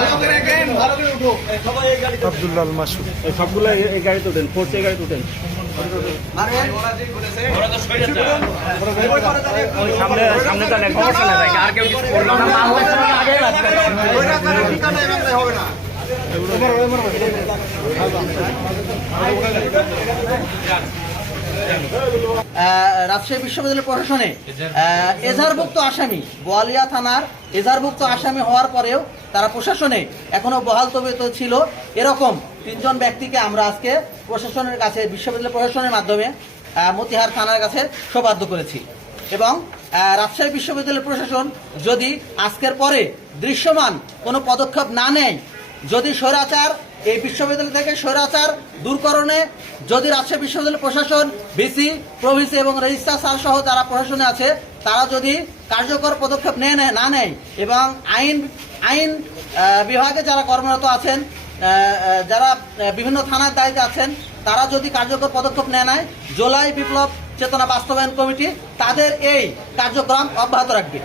আমাদেরকে হ্যান্ডকাপ আব্দুল্লাল মাসুদ সবগুলো এই গাড়িতে উঠেন ফোর্স এই গাড়িতে উঠেন সামনে সামনে তো অনেক সমস্যা নেই আর কেউ কিছু করল না আহ, রাজশাহী বিশ্ববিদ্যালয় প্রশাসনে আহ, এজাহারভুক্ত আসামি গোয়ালিয়া থানার এজাহারভুক্ত আসামি হওয়ার পরেও তারা প্রশাসনে এখনও বহাল তবিয়ত ছিল। এরকম তিনজন ব্যক্তিকে আমরা আজকে প্রশাসনের কাছে বিশ্ববিদ্যালয় প্রশাসনের মাধ্যমে মতিহার থানার কাছে সৌবাধ্য করেছি। এবং রাজশাহী বিশ্ববিদ্যালয় প্রশাসন যদি আজকের পরে দৃশ্যমান কোনো পদক্ষেপ না নেয় যদি স্বৈরাচার, এই বিশ্ববিদ্যালয় থেকে স্বৈরাচার দূরকরণে, যদি রাজশাহী বিশ্ববিদ্যালয় প্রশাসন ভিসি প্রভিসি এবং রেজিস্ট্রার স্যার সহ যারা প্রশাসনে আছে, তারা যদি কার্যকর পদক্ষেপ নেয় না নেয়, এবং আইন আইন বিভাগে যারা কর্মরত আছেন যারা বিভিন্ন থানার দায়িত্বে আছেন, তারা যদি কার্যকর পদক্ষেপ নেয় নেয়, জোলাই বিপ্লব চেতনা বাস্তবায়ন কমিটি তাদের এই কার্যক্রম অব্যাহত রাখবে।